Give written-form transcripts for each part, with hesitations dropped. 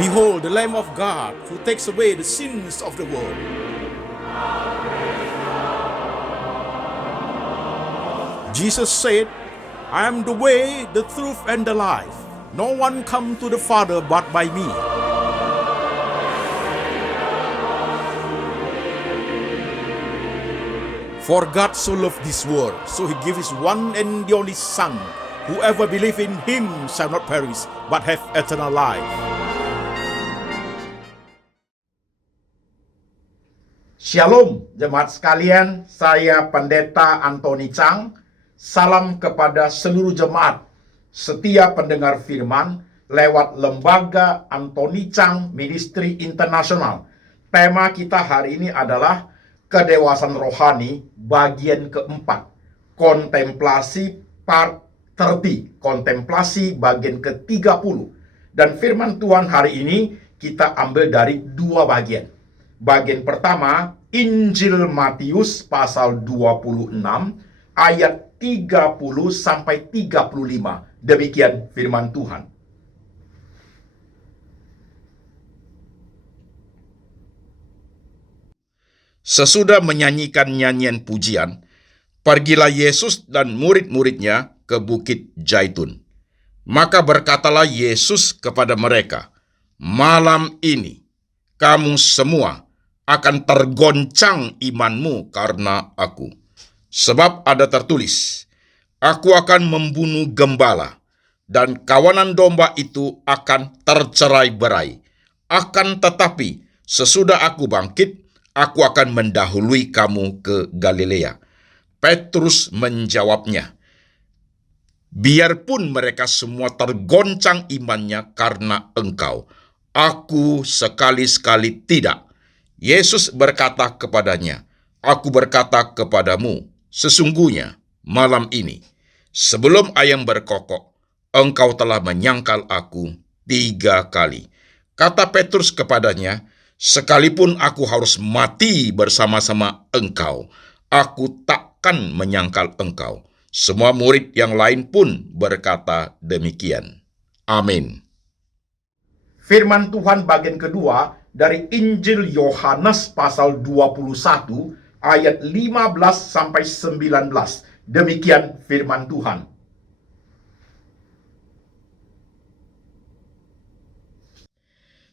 Behold, the Lamb of God who takes away the sins of the world. Jesus said, I am the way, the truth, and the life. No one comes to the Father but by me. For God so loved this world, so he gave his one and the only Son. Whoever believes in him shall not perish, but have eternal life. Shalom jemaat sekalian, saya Pendeta Antoni Chang. Salam kepada seluruh jemaat setia pendengar firman lewat Lembaga Antoni Chang Ministry Internasional. Tema kita hari ini adalah kedewasaan rohani bagian keempat, kontemplasi part 30, kontemplasi bagian ke-30. Dan firman Tuhan hari ini kita ambil dari dua bagian. Bagian pertama, Injil Matius pasal 26 ayat 30 sampai 35. Demikian firman Tuhan. Sesudah menyanyikan nyanyian pujian, pergilah Yesus dan murid-muridnya ke Bukit Zaitun. Maka berkatalah Yesus kepada mereka, "Malam ini kamu semua akan tergoncang imanmu karena aku. Sebab ada tertulis, aku akan membunuh gembala, dan kawanan domba itu akan tercerai-berai. Akan tetapi, sesudah aku bangkit, aku akan mendahului kamu ke Galilea." Petrus menjawabnya, "Biarpun mereka semua tergoncang imannya karena engkau, aku sekali-sekali tidak." Yesus berkata kepadanya, "Aku berkata kepadamu, sesungguhnya malam ini, sebelum ayam berkokok, engkau telah menyangkal aku 3 kali." Kata Petrus kepadanya, "Sekalipun aku harus mati bersama-sama engkau, aku takkan menyangkal engkau." Semua murid yang lain pun berkata demikian. Amin. Firman Tuhan bagian kedua dari Injil Yohanes pasal 21 ayat 15 sampai 19. Demikian firman Tuhan.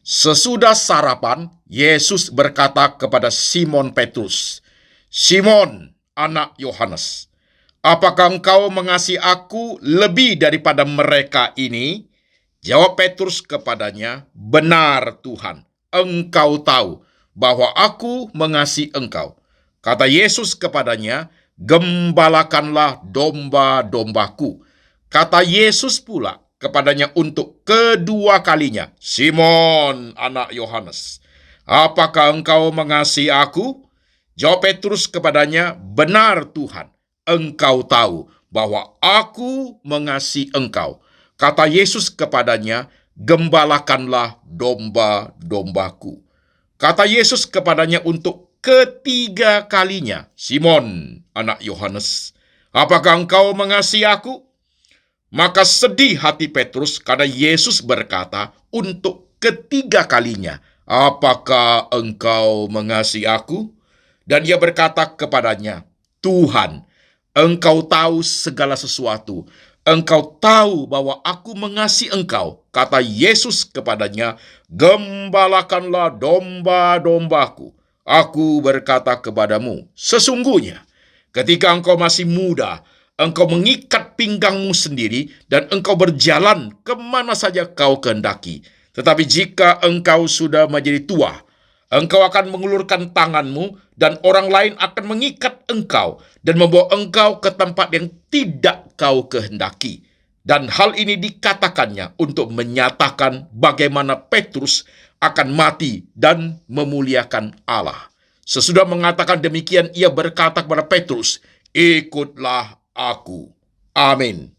Sesudah sarapan, Yesus berkata kepada Simon Petrus, "Simon, anak Yohanes, apakah engkau mengasihi aku lebih daripada mereka ini?" Jawab Petrus kepadanya, "Benar Tuhan, engkau tahu bahwa aku mengasihi engkau." Kata Yesus kepadanya, "Gembalakanlah domba-dombaku." Kata Yesus pula kepadanya untuk kedua kalinya, "Simon, anak Yohanes, apakah engkau mengasihi aku?" Jawab Petrus kepadanya, "Benar Tuhan, engkau tahu bahwa aku mengasihi engkau." Kata Yesus kepadanya, "Gembalakanlah domba-dombaku." Kata Yesus kepadanya untuk ketiga kalinya, "Simon, anak Yohanes, apakah engkau mengasihi aku?" Maka sedih hati Petrus karena Yesus berkata untuk ketiga kalinya, "Apakah engkau mengasihi aku?" Dan ia berkata kepadanya, "Tuhan, engkau tahu segala sesuatu. Engkau tahu bahwa aku mengasihi engkau." Kata Yesus kepadanya, "Gembalakanlah domba-dombaku. Aku berkata kepadamu, sesungguhnya ketika engkau masih muda, engkau mengikat pinggangmu sendiri dan engkau berjalan kemana saja kau kehendaki. Tetapi jika engkau sudah menjadi tua, engkau akan mengulurkan tanganmu dan orang lain akan mengikat engkau dan membawa engkau ke tempat yang tidak kau kehendaki." Dan hal ini dikatakannya untuk menyatakan bagaimana Petrus akan mati dan memuliakan Allah. Sesudah mengatakan demikian, ia berkata kepada Petrus, "Ikutlah aku." Amin.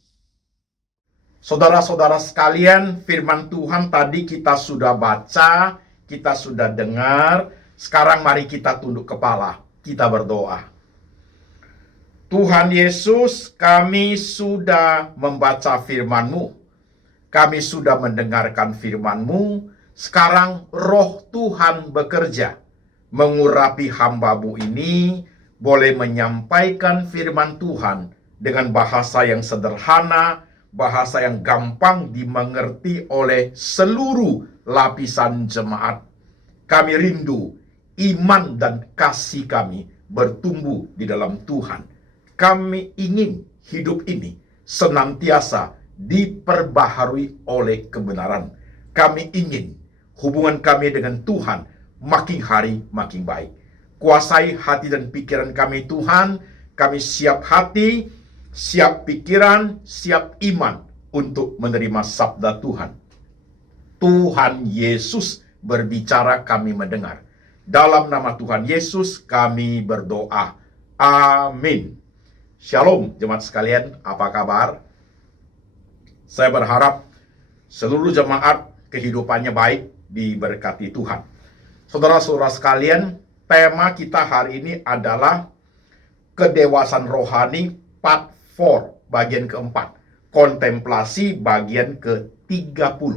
Saudara-saudara sekalian, firman Tuhan tadi kita sudah baca, kita sudah dengar. Sekarang mari kita tunduk kepala, kita berdoa. Tuhan Yesus, kami sudah membaca firman-Mu. Kami sudah mendengarkan firman-Mu. Sekarang roh Tuhan bekerja, mengurapi hamba-Mu ini, boleh menyampaikan firman Tuhan dengan bahasa yang sederhana, bahasa yang gampang dimengerti oleh seluruh lapisan jemaat. Kami rindu iman dan kasih kami bertumbuh di dalam Tuhan. Kami ingin hidup ini senantiasa diperbaharui oleh kebenaran. Kami ingin hubungan kami dengan Tuhan makin hari makin baik. Kuasai hati dan pikiran kami Tuhan. Kami siap hati, siap pikiran, siap iman untuk menerima sabda Tuhan. Tuhan Yesus berbicara, kami mendengar. Dalam nama Tuhan Yesus kami berdoa. Amin. Shalom jemaat sekalian, apa kabar? Saya berharap seluruh jemaat kehidupannya baik, diberkati Tuhan. Saudara-saudara sekalian, tema kita hari ini adalah kedewasaan rohani part 4, bagian keempat. Kontemplasi bagian ke-30.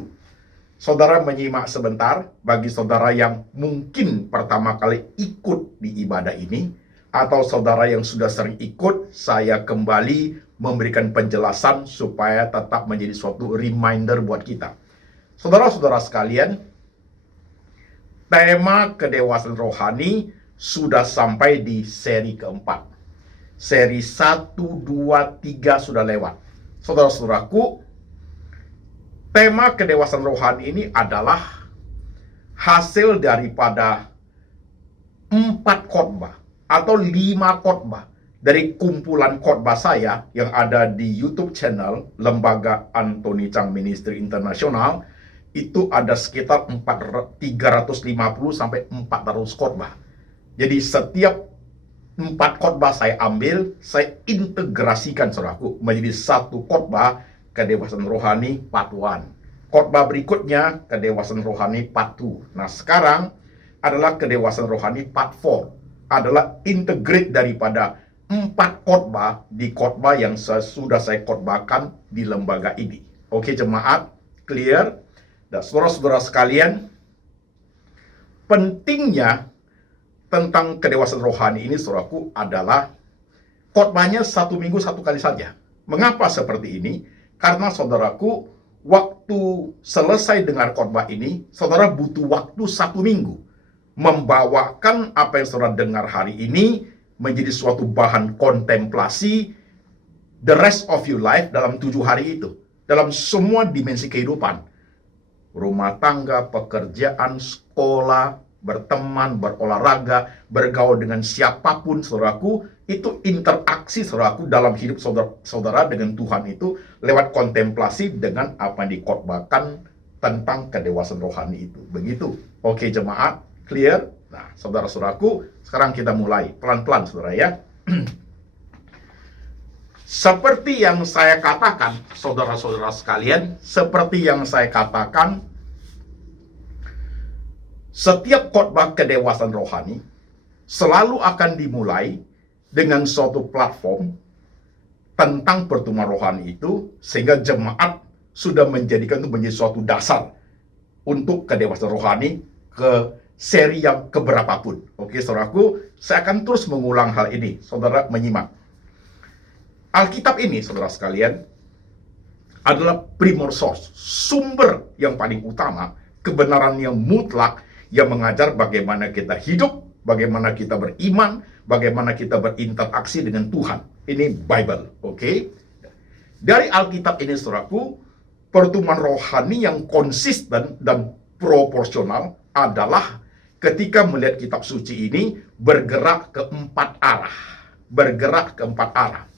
Saudara menyimak sebentar, bagi saudara yang mungkin pertama kali ikut di ibadah ini, atau saudara yang sudah sering ikut, saya kembali memberikan penjelasan supaya tetap menjadi suatu reminder buat kita. Saudara-saudara sekalian, tema kedewasaan rohani sudah sampai di seri keempat. Seri 1, 2, 3 sudah lewat. Saudara-saudaraku, tema kedewasaan rohani ini adalah hasil daripada 4 khotbah atau 5 khotbah dari kumpulan khotbah saya yang ada di YouTube channel Lembaga Anthony Chang Ministry Internasional. Itu ada sekitar 350 sampai 400 khotbah. Jadi setiap 4 khotbah saya ambil, saya integrasikan saudaraku menjadi satu khotbah kedewasaan rohani part 1. Khotbah berikutnya kedewasaan rohani part 2. Nah, sekarang adalah kedewasaan rohani part 4. Adalah integrate daripada 4 khotbah di khotbah yang sudah saya khotbahkan di lembaga ini. Oke jemaat, clear? Dan saudara-saudara sekalian, pentingnya tentang kedewasaan rohani ini, saudaraku, adalah khotbahnya 1 minggu 1 kali saja. Mengapa seperti ini? Karena saudaraku, waktu selesai dengar khotbah ini, saudara butuh waktu 1 minggu membawakan apa yang saudara dengar hari ini menjadi suatu bahan kontemplasi the rest of your life dalam 7 hari itu, dalam semua dimensi kehidupan. Rumah tangga, pekerjaan, sekolah, berteman, berolahraga, bergaul dengan siapapun, saudaraku, itu interaksi saudaraku dalam hidup saudara dengan Tuhan itu lewat kontemplasi dengan apa yang dikhotbahkan tentang kedewasaan rohani itu. Begitu. Oke jemaat, clear? Nah, saudara-saudaraku, sekarang kita mulai pelan-pelan saudara ya. Seperti yang saya katakan, saudara-saudara sekalian, seperti yang saya katakan, setiap khotbah kedewasaan rohani selalu akan dimulai dengan suatu platform tentang pertumbuhan rohani itu, sehingga jemaat sudah menjadikan itu menjadi suatu dasar untuk kedewasaan rohani ke seri yang keberapapun. Oke, saudaraku, saya akan terus mengulang hal ini. Saudara menyimak. Alkitab ini, saudara sekalian, adalah primary source, sumber yang paling utama, kebenaran yang mutlak, yang mengajar bagaimana kita hidup, bagaimana kita beriman, bagaimana kita berinteraksi dengan Tuhan. Ini Bible, oke? Dari Alkitab ini, saudaraku, pertumbuhan rohani yang konsisten dan proporsional adalah ketika melihat kitab suci ini bergerak ke 4 arah. Bergerak ke 4 arah.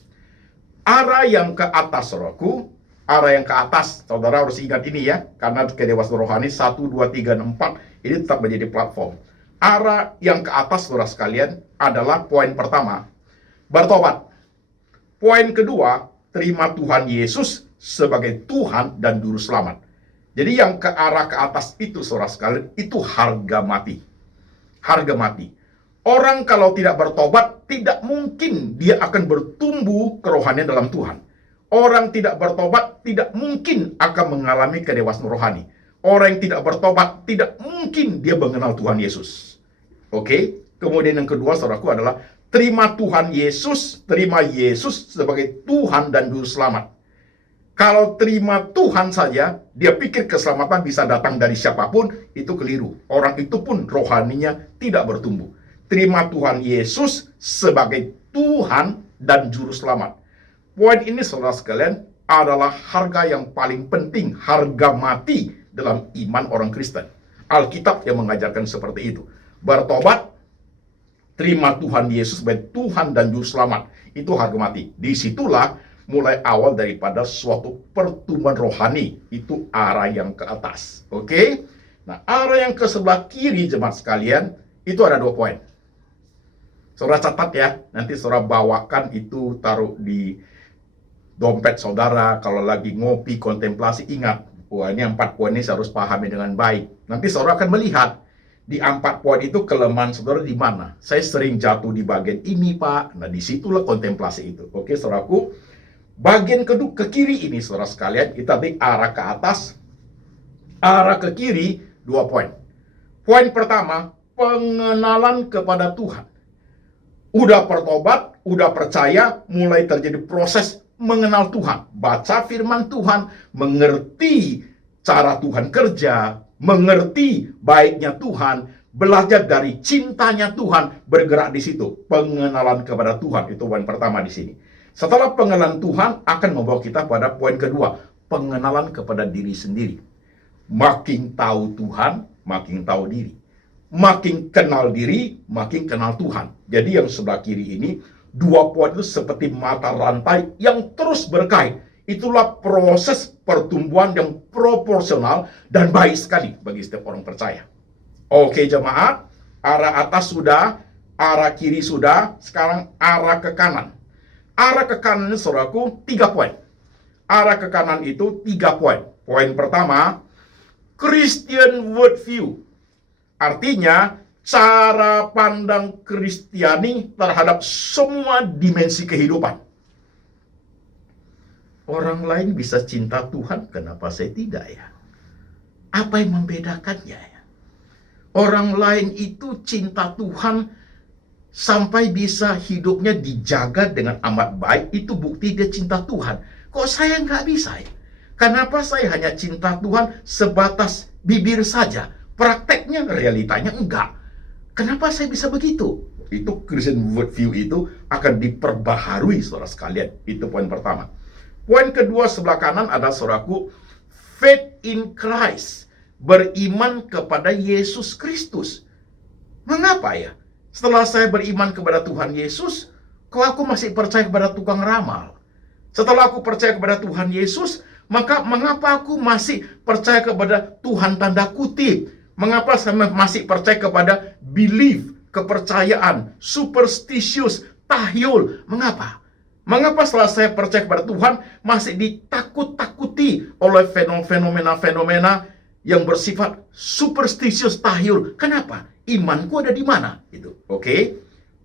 Arah yang ke atas, saudaraku, arah yang ke atas, saudara harus ingat ini ya, karena kedewasaan rohani 1, 2, 3, dan 4, ini tetap menjadi platform. Arah yang ke atas, saudara sekalian, adalah poin pertama, bertobat. Poin kedua, terima Tuhan Yesus sebagai Tuhan dan Juru Selamat. Jadi yang ke arah ke atas itu, saudara sekalian, itu harga mati. Harga mati. Orang kalau tidak bertobat, tidak mungkin dia akan bertumbuh kerohanian dalam Tuhan. Orang tidak bertobat, tidak mungkin akan mengalami kedewasaan rohani. Orang yang tidak bertobat, tidak mungkin dia mengenal Tuhan Yesus. Oke? Kemudian yang kedua, saudaraku, adalah terima Tuhan Yesus, terima Yesus sebagai Tuhan dan Juru Selamat. Kalau terima Tuhan saja, dia pikir keselamatan bisa datang dari siapapun, itu keliru. Orang itu pun rohaninya tidak bertumbuh. Terima Tuhan Yesus sebagai Tuhan dan Juru Selamat. Poin ini, saudara sekalian, adalah harga yang paling penting, harga mati dalam iman orang Kristen. Alkitab yang mengajarkan seperti itu. Bertobat, terima Tuhan Yesus sebagai Tuhan dan Juru Selamat. Itu harga mati. Disitulah mulai awal daripada suatu pertumbuhan rohani. Itu arah yang ke atas. Oke? Nah, arah yang ke sebelah kiri, jemaat sekalian, itu ada 2 poin. Saudara catat ya. Nanti saudara bawakan itu, taruh di dompet saudara. Kalau lagi ngopi, kontemplasi, ingat. Wah, ini 4 poin ini saya harus pahami dengan baik. Nanti saudara akan melihat di 4 poin itu kelemahan saudara di mana. Saya sering jatuh di bagian ini, Pak. Nah, disitulah kontemplasi itu. Oke, saudaraku. Bagian kedua, ke kiri ini, saudara sekalian, kita di arah ke atas, arah ke kiri, 2 poin. Poin pertama, pengenalan kepada Tuhan. Udah bertobat, udah percaya, mulai terjadi proses mengenal Tuhan. Baca firman Tuhan, mengerti cara Tuhan kerja, mengerti baiknya Tuhan, belajar dari cintanya Tuhan, bergerak di situ. Pengenalan kepada Tuhan, itu poin pertama di sini. Setelah pengenalan Tuhan akan membawa kita pada poin kedua, pengenalan kepada diri sendiri. Makin tahu Tuhan, makin tahu diri. Makin kenal diri, makin kenal Tuhan. Jadi yang sebelah kiri ini, 2 poin itu seperti mata rantai yang terus berkait. Itulah proses pertumbuhan yang proporsional dan baik sekali bagi setiap orang percaya. Oke jemaat, arah atas sudah, arah kiri sudah, sekarang arah ke kanan. Arah ke kanan ini, saudaraku, 3 poin. Arah ke kanan itu 3 poin. Poin pertama, Christian worldview. Artinya, cara pandang Kristiani terhadap semua dimensi kehidupan. Orang lain bisa cinta Tuhan, kenapa saya tidak ya? Apa yang membedakannya ya? Orang lain itu cinta Tuhan sampai bisa hidupnya dijaga dengan amat baik, itu bukti dia cinta Tuhan. Kok saya nggak bisa ya? Kenapa saya hanya cinta Tuhan sebatas bibir saja? Prakteknya, realitanya enggak. Kenapa saya bisa begitu? Itu Christian worldview itu akan diperbaharui, saudara sekalian. Itu poin pertama. Poin kedua sebelah kanan adalah, saudaraku, faith in Christ. Beriman kepada Yesus Kristus. Mengapa ya? Setelah saya beriman kepada Tuhan Yesus, kok aku masih percaya kepada tukang ramal? Setelah aku percaya kepada Tuhan Yesus, maka mengapa aku masih percaya kepada Tuhan tanda kutip? Mengapa saya masih percaya kepada belief, kepercayaan, superstitious, tahyul? Mengapa? Mengapa setelah saya percaya kepada Tuhan masih ditakut-takuti oleh fenomena-fenomena yang bersifat superstitious, tahyul? Kenapa? Imanku ada di mana? Itu. Oke.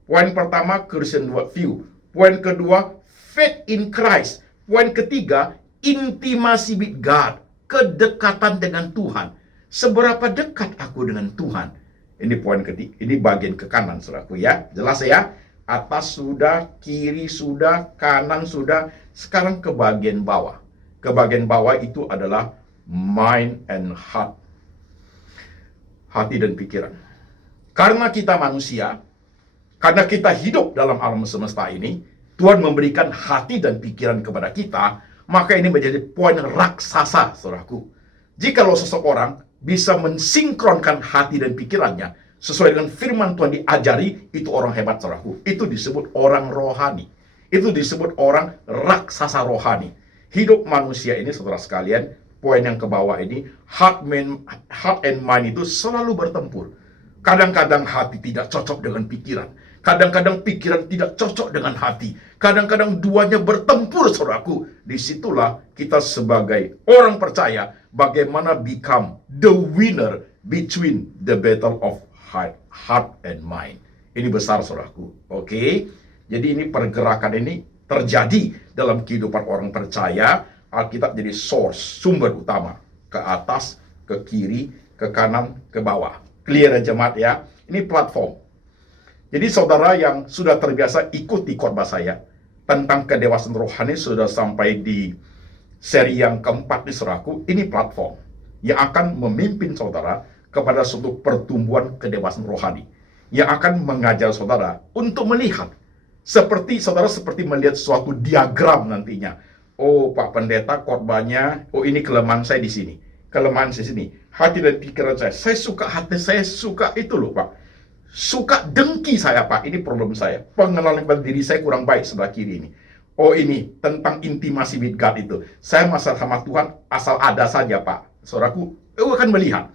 Poin pertama, Christian worldview. Poin kedua, faith in Christ. Poin ketiga, intimacy with God. Kedekatan dengan Tuhan. Seberapa dekat aku dengan Tuhan? Ini poin ketiga, ini bagian ke kanan, saudaraku ya. Jelas ya? Atas sudah, kiri sudah, kanan sudah. Sekarang ke bagian bawah. Ke bagian bawah itu adalah mind and heart. Hati dan pikiran. Karena kita manusia, karena kita hidup dalam alam semesta ini, Tuhan memberikan hati dan pikiran kepada kita, maka ini menjadi poin raksasa, saudaraku. Jikalau seseorang bisa mensinkronkan hati dan pikirannya sesuai dengan firman Tuhan diajari, itu orang hebat, saudaraku. Itu disebut orang rohani. Itu disebut orang raksasa rohani. Hidup manusia ini, saudara sekalian, poin yang ke bawah ini, heart and mind itu selalu bertempur. Kadang-kadang hati tidak cocok dengan pikiran. Kadang-kadang pikiran tidak cocok dengan hati. Kadang-kadang duanya bertempur, saudaraku. Disitulah kita sebagai orang percaya bagaimana become the winner between the battle of heart and mind. Ini besar, saudaraku. Oke. Jadi ini pergerakan ini terjadi dalam kehidupan orang percaya. Alkitab jadi source, sumber utama. Ke atas, ke kiri, ke kanan, ke bawah. Clear ya jemaat ya? Ini platform. Jadi saudara yang sudah terbiasa ikuti khotbah saya tentang kedewasaan rohani sudah sampai di seri yang keempat di saudaraku, ini platform yang akan memimpin saudara kepada suatu pertumbuhan kedewasaan rohani, yang akan mengajar saudara untuk melihat seperti melihat suatu diagram nantinya. Oh, Pak Pendeta khotbahnya, oh ini kelemahan saya di sini, kelemahan saya di sini. Hati dan pikiran saya suka hati saya suka itu loh Pak. Suka dengki saya Pak, ini problem saya. Pengenalan pada diri saya kurang baik sebelah kiri ini. Oh ini tentang intimasi with God itu. Saya masalah sama Tuhan asal ada saja Pak. Saudaraku, akan melihat.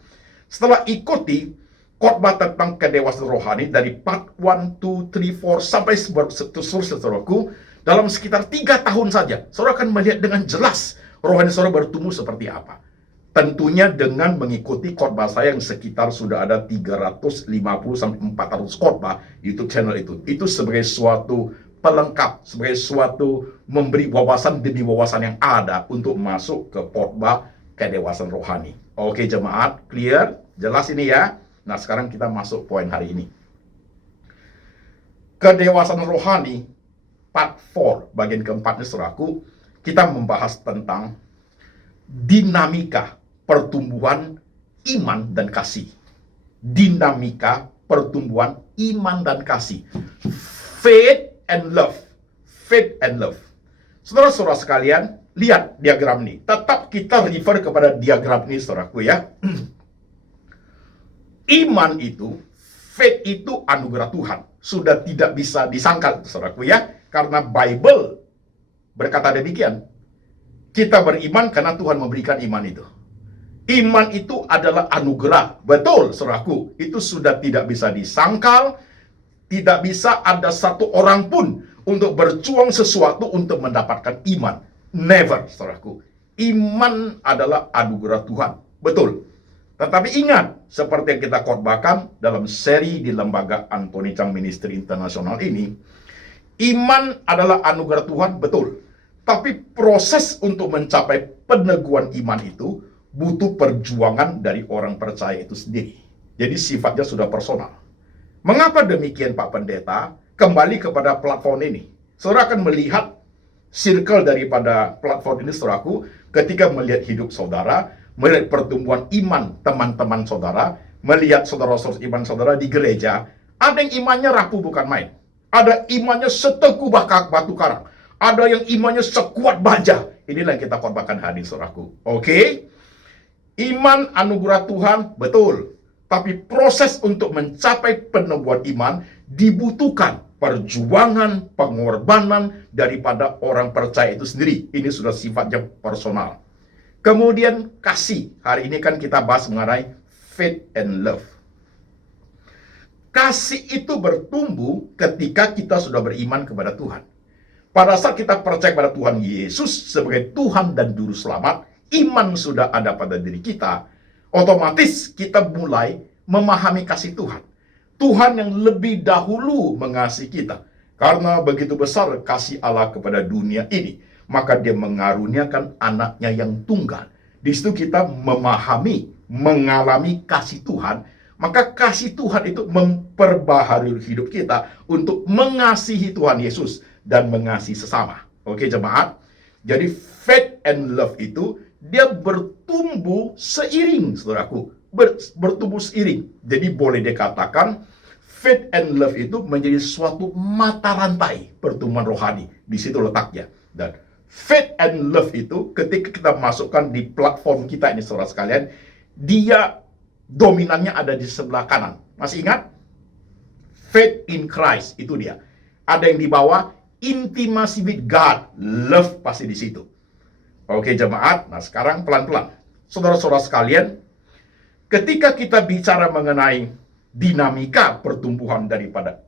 Setelah ikuti khotbah tentang kedewasaan rohani dari part 1, 2, 3, 4 sampai seterusnya saudaraku, dalam sekitar 3 tahun saja, saudara akan melihat dengan jelas rohani saudara bertumbuh seperti apa. Tentunya dengan mengikuti khotbah saya yang sekitar sudah ada 350 sampai 400 khotbah YouTube channel itu. Itu sebagai suatu pelengkap, sebagai suatu memberi wawasan demi wawasan yang ada untuk masuk ke khotbah kedewasaan rohani. Oke jemaat, clear? Jelas ini ya? Nah sekarang kita masuk poin hari ini. Kedewasaan rohani part 4 bagian keempatnya saudaraku, kita membahas tentang dinamika pertumbuhan iman dan kasih. Dinamika pertumbuhan iman dan kasih. Faith and love. Faith and love. Saudara-saudara sekalian, lihat diagram ini. Tetap kita refer kepada diagram ini saudaraku ya. Iman itu, faith itu anugerah Tuhan. Sudah tidak bisa disangkal saudaraku ya. Karena Bible berkata demikian. Kita beriman karena Tuhan memberikan iman itu. Iman itu adalah anugerah. Betul, saudaraku. Itu sudah tidak bisa disangkal. Tidak bisa ada satu orang pun untuk berjuang sesuatu untuk mendapatkan iman. Never, saudaraku. Iman adalah anugerah Tuhan. Betul. Tetapi ingat, seperti yang kita khotbahkan dalam seri di Lembaga Anthony Chang Ministry Internasional ini, iman adalah anugerah Tuhan, betul. Tapi proses untuk mencapai peneguhan iman itu butuh perjuangan dari orang percaya itu sendiri. Jadi sifatnya sudah personal. Mengapa demikian Pak Pendeta? Kembali kepada platform ini. Saudara akan melihat circle daripada platform ini saudaraku, ketika melihat hidup saudara, melihat pertumbuhan iman teman-teman saudara, melihat saudara-saudara iman saudara di gereja, ada yang imannya rapuh bukan main. Ada imannya seteguh batu karang. Ada yang imannya sekuat baja. Inilah yang kita khotbahkan hari saudaraku. Oke? Iman anugerah Tuhan, betul. Tapi proses untuk mencapai peneguhan iman dibutuhkan perjuangan, pengorbanan daripada orang percaya itu sendiri. Ini sudah sifatnya personal. Kemudian kasih. Hari ini kan kita bahas mengenai faith and love. Kasih itu bertumbuh ketika kita sudah beriman kepada Tuhan. Pada saat kita percaya kepada Tuhan Yesus sebagai Tuhan dan Juru Selamat, iman sudah ada pada diri kita, otomatis kita mulai memahami kasih Tuhan. Tuhan yang lebih dahulu mengasihi kita. Karena begitu besar kasih Allah kepada dunia ini, maka dia mengaruniakan anaknya yang tunggal. Di situ kita memahami, mengalami kasih Tuhan. Maka kasih Tuhan itu memperbaharui hidup kita untuk mengasihi Tuhan Yesus dan mengasihi sesama. Oke jemaat? Jadi faith and love itu dia bertumbuh seiring, saudaraku. Bertumbuh seiring. Jadi boleh dikatakan faith and love itu menjadi suatu mata rantai pertumbuhan rohani. Di situ letaknya. Dan faith and love itu ketika kita masukkan di platform kita ini saudara sekalian, dia dominannya ada di sebelah kanan. Masih ingat? Faith in Christ, itu dia. Ada yang di bawah, intimacy with God, love pasti di situ. Oke jemaat, nah sekarang pelan-pelan. Saudara-saudara sekalian, ketika kita bicara mengenai dinamika pertumbuhan daripada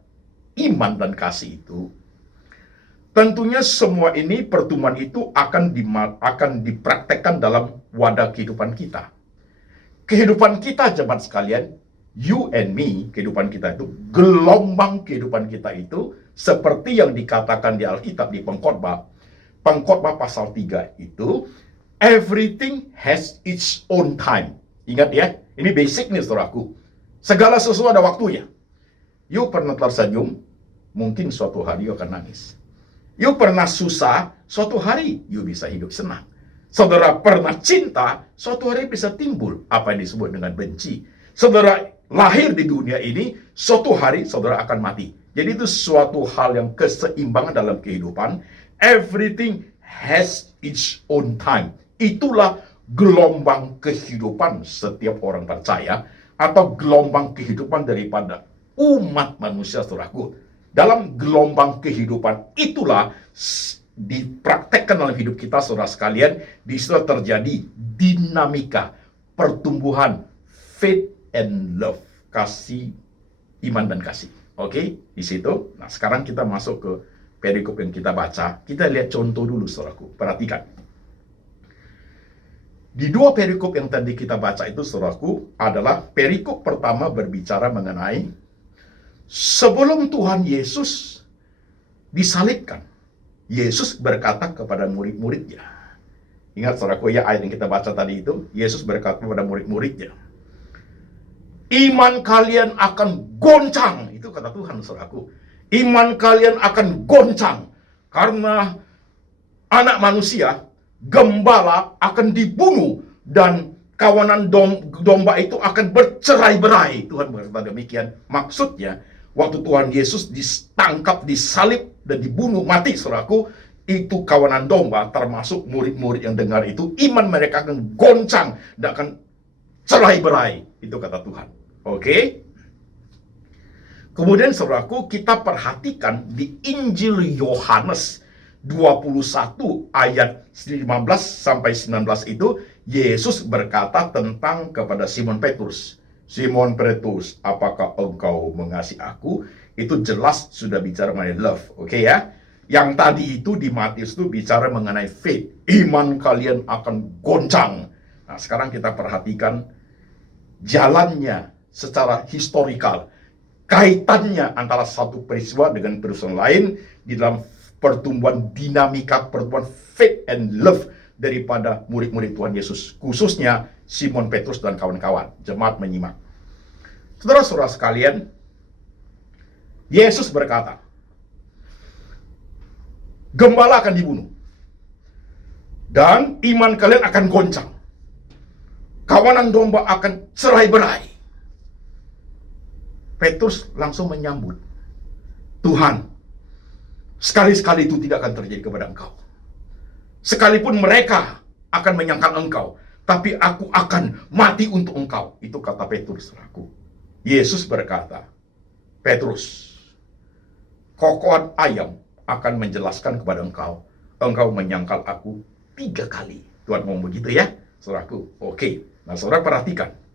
iman dan kasih itu, tentunya semua ini pertumbuhan itu akan dipraktekkan dalam wadah kehidupan kita. Kehidupan kita jemaat sekalian, you and me, kehidupan kita itu, gelombang kehidupan kita itu, seperti yang dikatakan di Alkitab di Pengkhotbah pasal 3 itu, everything has its own time. Ingat ya, ini basic nih saudaraku. Segala sesuatu ada waktunya. You pernah tersenyum, mungkin suatu hari you akan nangis. You pernah susah, suatu hari you bisa hidup senang. Saudara pernah cinta, suatu hari bisa timbul apa yang disebut dengan benci. Saudara lahir di dunia ini, suatu hari saudara akan mati. Jadi itu suatu hal yang keseimbangan dalam kehidupan. Everything has its own time. Itulah gelombang kehidupan setiap orang percaya, atau gelombang kehidupan daripada umat manusia, saudaraku. Dalam gelombang kehidupan itulah dipraktekkan dalam hidup kita, saudara sekalian. Di situ terjadi dinamika pertumbuhan faith and love, kasih, iman dan kasih. Oke, di situ. Nah, sekarang kita masuk ke perikop yang kita baca. Kita lihat contoh dulu, saudaraku. Perhatikan. Di dua perikop yang tadi kita baca itu, saudaraku, adalah perikop pertama berbicara mengenai sebelum Tuhan Yesus disalibkan. Yesus berkata kepada murid-muridnya. Ingat, saudaraku, ya, ayat yang kita baca tadi itu, Yesus berkata kepada murid-muridnya, iman kalian akan goncang. Itu kata Tuhan, saudaraku. Iman kalian akan goncang karena anak manusia, gembala, akan dibunuh dan kawanan domba itu akan bercerai-berai. Tuhan berkata demikian. Maksudnya, waktu Tuhan Yesus ditangkap, disalib, dan dibunuh, mati, saudaraku, itu kawanan domba, termasuk murid-murid yang dengar itu, iman mereka akan goncang dan akan cerai-berai. Itu kata Tuhan. Oke? Kemudian, saudaraku, kita perhatikan di Injil Yohanes 21 ayat 15 sampai 19 itu, Yesus berkata tentang kepada Simon Petrus. Simon Petrus, apakah engkau mengasihi aku? Itu jelas sudah bicara mengenai love. Oke ya? Yang tadi itu di Matius itu bicara mengenai faith. Iman kalian akan goncang. Nah, sekarang kita perhatikan jalannya secara historikal. Kaitannya antara satu peristiwa dengan peristiwa lain di dalam pertumbuhan dinamika, pertumbuhan faith and love daripada murid-murid Tuhan Yesus, khususnya Simon Petrus dan kawan-kawan. Jemaat menyimak. Saudara-saudara sekalian, Yesus berkata, gembala akan dibunuh dan iman kalian akan goncang. Kawanan domba akan cerai-berai. Petrus langsung menyambut, Tuhan, sekali-sekali itu tidak akan terjadi kepada engkau. Sekalipun mereka akan menyangkal engkau, tapi aku akan mati untuk engkau. Itu kata Petrus, saudaraku. Yesus berkata, Petrus, kokohan ayam akan menjelaskan kepada engkau, engkau menyangkal aku 3 kali. Tuhan ngomong begitu ya, saudaraku. Oke, nah saudara perhatikan.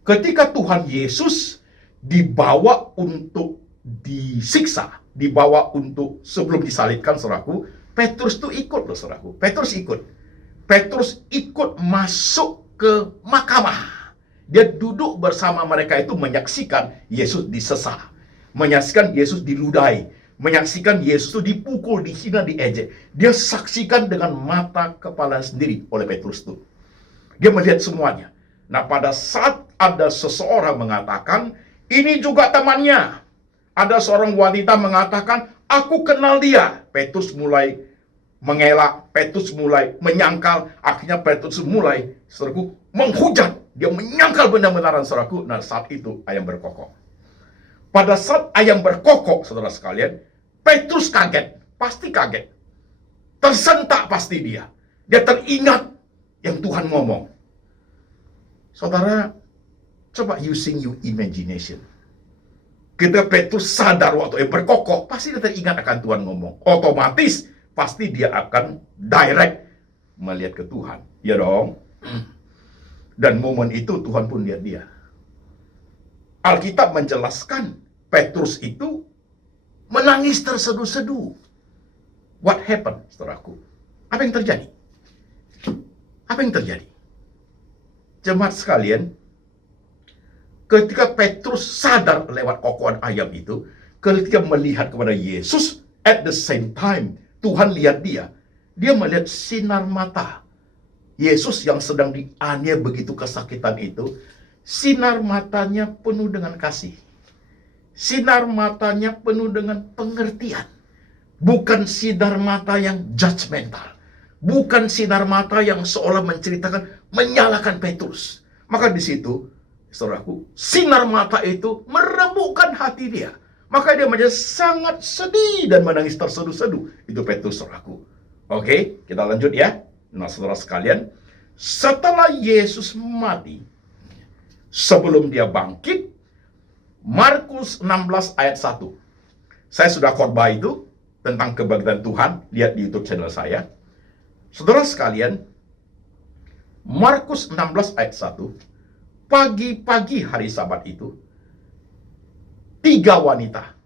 Ketika Tuhan Yesus dibawa untuk disiksa, dibawa untuk sebelum disalibkan, saudaraku, Petrus tuh ikut loh, saudaraku. Petrus ikut masuk ke mahkamah. Dia duduk bersama mereka itu menyaksikan Yesus disesah, menyaksikan Yesus diludahi, menyaksikan Yesus itu dipukul, dihina, diejek. Dia saksikan dengan mata kepala sendiri oleh Petrus itu. Dia melihat semuanya. Nah, pada saat ada seseorang mengatakan, ini juga temannya. Ada seorang wanita mengatakan, aku kenal dia. Petrus mulai mengelak, Petrus mulai menyangkal. Akhirnya Petrus mulai, saudaraku, menghujat. Dia menyangkal benar-benaran, saudaraku. Nah, saat itu ayam berkokok. Pada saat ayam berkokok, saudara sekalian, Petrus kaget. Pasti kaget. Tersentak pasti dia. Dia teringat yang Tuhan ngomong. Saudara, coba using your imagination. Ketika Petrus sadar waktu yang berkokok, pasti dia teringat akan Tuhan ngomong. Otomatis, pasti dia akan direct melihat ke Tuhan. Ya dong. Dan momen itu Tuhan pun lihat dia. Alkitab menjelaskan Petrus itu menangis terseduh-seduh. What happened, saudaraku? Apa yang terjadi? Apa yang terjadi? Jemaat sekalian, ketika Petrus sadar lewat kokohan ayam itu, ketika melihat kepada Yesus, at the same time, Tuhan lihat dia. Dia melihat sinar mata Yesus yang sedang dianiaya begitu kesakitan itu, sinar matanya penuh dengan kasih. Sinar matanya penuh dengan pengertian. Bukan sinar mata yang judgmental. Bukan sinar mata yang seolah menceritakan, menyalahkan Petrus. Maka di situ, saudaraku, sinar mata itu meremukkan hati dia. Maka dia menjadi sangat sedih dan menangis terseduh-seduh. Itu Petrus, saudaraku. Oke, kita lanjut ya. Nah, saudara sekalian, setelah Yesus mati, sebelum dia bangkit, Markus 16 ayat 1. Saya sudah khotbah itu tentang kebangkitan Tuhan, lihat di YouTube channel saya. Saudara sekalian, Markus 16 ayat 1, pagi-pagi hari Sabat itu, 3 wanita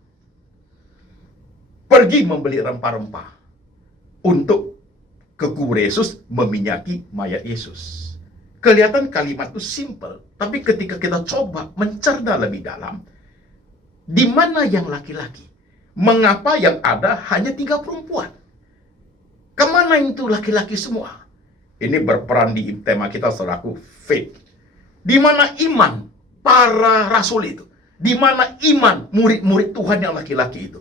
pergi membeli rempah-rempah untuk ke kubur Yesus, meminyaki mayat Yesus. Kelihatan kalimat itu simple, tapi ketika kita coba mencerna lebih dalam, di mana yang laki-laki? Mengapa yang ada hanya 3 perempuan? Kemana itu laki-laki semua? Ini berperan di tema kita, saudaraku, faith. Di mana iman para rasul itu? Di mana iman murid-murid Tuhan yang laki-laki itu?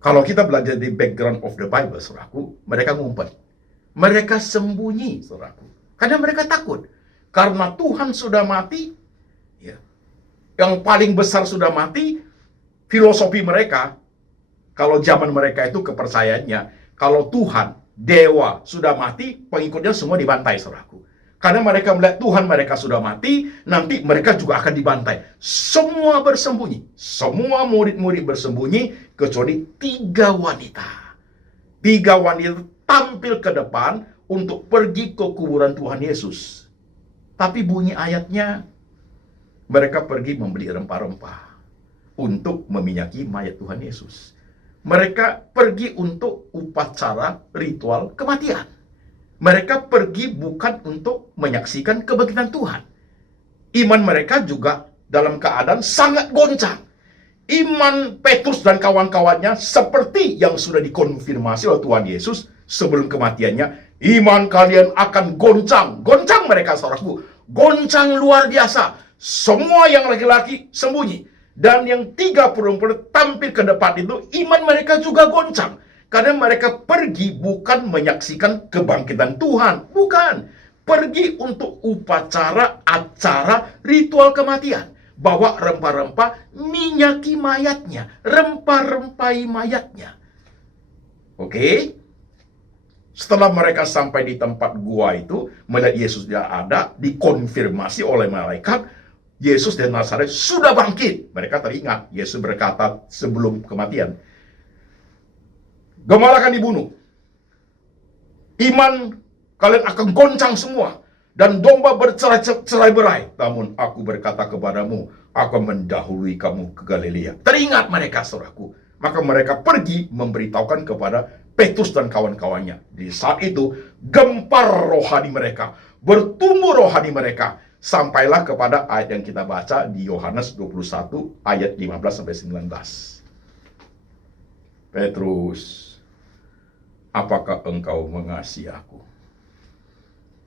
Kalau kita belajar di background of the Bible, saudaraku, mereka ngumpet. Mereka sembunyi, saudaraku. Karena mereka takut. Karena Tuhan sudah mati, ya, yang paling besar sudah mati, filosofi mereka, kalau zaman mereka itu kepercayaannya, kalau Tuhan, dewa sudah mati, pengikutnya semua dibantai, saudaraku. Karena mereka melihat Tuhan mereka sudah mati, nanti mereka juga akan dibantai. Semua bersembunyi. Semua murid-murid bersembunyi, kecuali 3 wanita. 3 wanita tampil ke depan untuk pergi ke kuburan Tuhan Yesus. Tapi bunyi ayatnya, mereka pergi membeli rempah-rempah untuk meminyaki mayat Tuhan Yesus. Mereka pergi untuk upacara ritual kematian. Mereka pergi bukan untuk menyaksikan kebangkitan Tuhan. Iman mereka juga dalam keadaan sangat goncang. Iman Petrus dan kawan-kawannya seperti yang sudah dikonfirmasi oleh Tuhan Yesus sebelum kematiannya. Iman kalian akan goncang. Goncang mereka, saudaraku. Goncang luar biasa. Semua yang laki-laki sembunyi. Dan yang 3 perempuan tampil ke depan itu, iman mereka juga goncang. Karena mereka pergi bukan menyaksikan kebangkitan Tuhan. Bukan. Pergi untuk upacara, acara, ritual kematian. Bawa rempah-rempah, minyaki mayatnya. Rempah-rempahi mayatnya. Oke? Setelah mereka sampai di tempat gua itu, melihat Yesus tidak ada, dikonfirmasi oleh malaikat, Yesus dari Nazaret sudah bangkit. Mereka teringat, Yesus berkata sebelum kematian, gembala akan dibunuh. Iman kalian akan goncang semua. Dan domba bercerai-berai. Namun aku berkata kepadamu, aku mendahului kamu ke Galilea. Teringat mereka, saudaraku. Maka mereka pergi memberitahukan kepada Petrus dan kawan-kawannya. Di saat itu, gempar rohani mereka. Bertumbuh rohani mereka. Sampailah kepada ayat yang kita baca di Yohanes 21 ayat 15-19. Petrus, apakah engkau mengasihi aku?